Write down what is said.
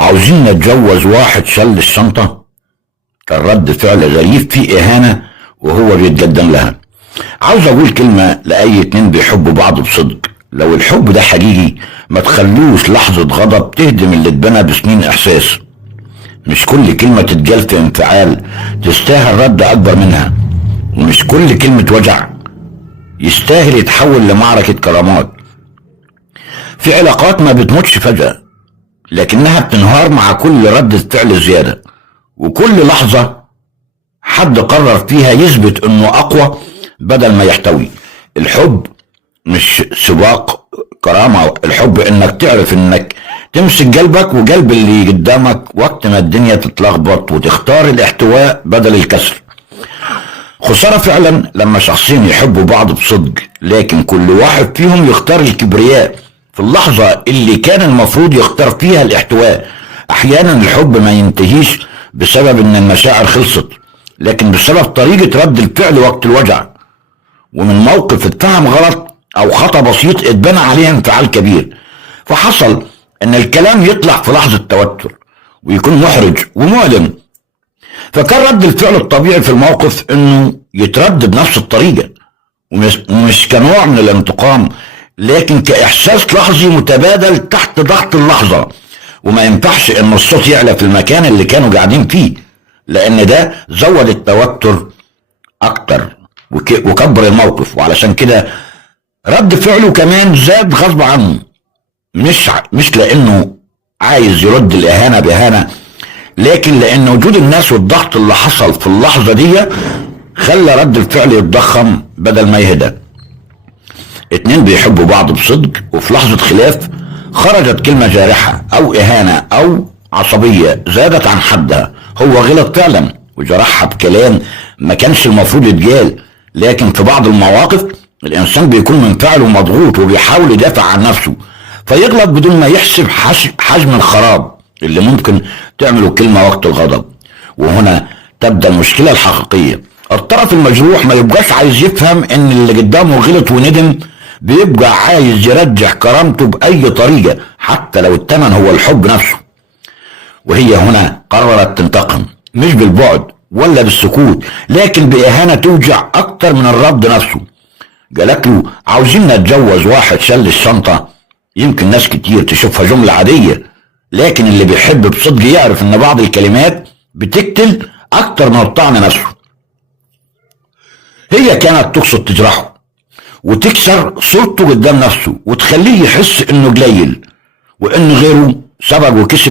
عاوزين نتجوز واحد شل الشنطة. كان رد فعل غريب فيه إهانة وهو بيتقدم لها. عاوز أقول كلمة لأي اتنين بيحبوا بعض بصدق، لو الحب ده حقيقي ما تخلوش لحظة غضب تهدم اللي اتبنى بسنين إحساس. مش كل كلمة تتقال في انفعال تستاهل رد أكبر منها، ومش كل كلمة وجع يستاهل يتحول لمعركة كرامات. في علاقات ما بتموتش فجأة، لكنها بتنهار مع كل ردة فعل زيادة، وكل لحظة حد قرر فيها يثبت انه اقوى بدل ما يحتوي. الحب مش سباق كرامة، الحب انك تعرف انك تمسك قلبك وقلب اللي قدامك وقت ما الدنيا تتلخبط، وتختار الاحتواء بدل الكسر. خسارة فعلا لما شخصين يحبوا بعض بصدق لكن كل واحد فيهم يختار الكبرياء في اللحظة اللي كان المفروض يختار فيها الاحتواء. احيانا الحب ما ينتهيش بسبب ان المشاعر خلصت، لكن بسبب طريقة رد الفعل وقت الوجع، ومن موقف اتفهم غلط او خطأ بسيط اتبنى عليه انفعال كبير، فحصل ان الكلام يطلع في لحظة توتر ويكون محرج ومؤلم. فكان رد الفعل الطبيعي في الموقف انه يترد بنفس الطريقة، ومش كنوع من الانتقام لكن كاحساس لحظي متبادل تحت ضغط اللحظة. وما ينفعش ان الصوت يعلى في المكان اللي كانوا قاعدين فيه، لان ده زود التوتر اكتر وكبر الموقف، وعلشان كده رد فعله كمان زاد غصب عنه، مش لانه عايز يرد الاهانة باهانة، لكن لان وجود الناس والضغط اللي حصل في اللحظة دي خلى رد الفعل يتضخم بدل ما يهدى. اتنين بيحبوا بعض بصدق وفي لحظة خلاف خرجت كلمة جارحة او اهانة او عصبية زادت عن حدها. هو غلط فعلا وجرحها بكلام ما كانش المفروض يتقال، لكن في بعض المواقف الانسان بيكون منفعل ومضغوط وبيحاول يدافع عن نفسه فيغلط بدون ما يحسب حجم الخراب اللي ممكن تعمله كلمة وقت الغضب. وهنا تبدأ المشكلة الحقيقية. الطرف المجروح ما يبقاش عايز يفهم ان اللي قدامه غلط وندم، بيبقى عايز يرجع كرامته بأي طريقة حتى لو الثمن هو الحب نفسه. وهي هنا قررت تنتقم، مش بالبعد ولا بالسكوت لكن بإهانة توجع أكتر من الرد نفسه. قالت له عاوزين نتجوز واحد شل الشنطة. يمكن ناس كتير تشوفها جملة عادية، لكن اللي بيحب بصدق يعرف ان بعض الكلمات بتقتل أكتر من الطعن نفسه. هي كانت تقصد تجرحه وتكسر صورته قدام نفسه وتخليه يحس انه قليل وان غيره سبق وكسب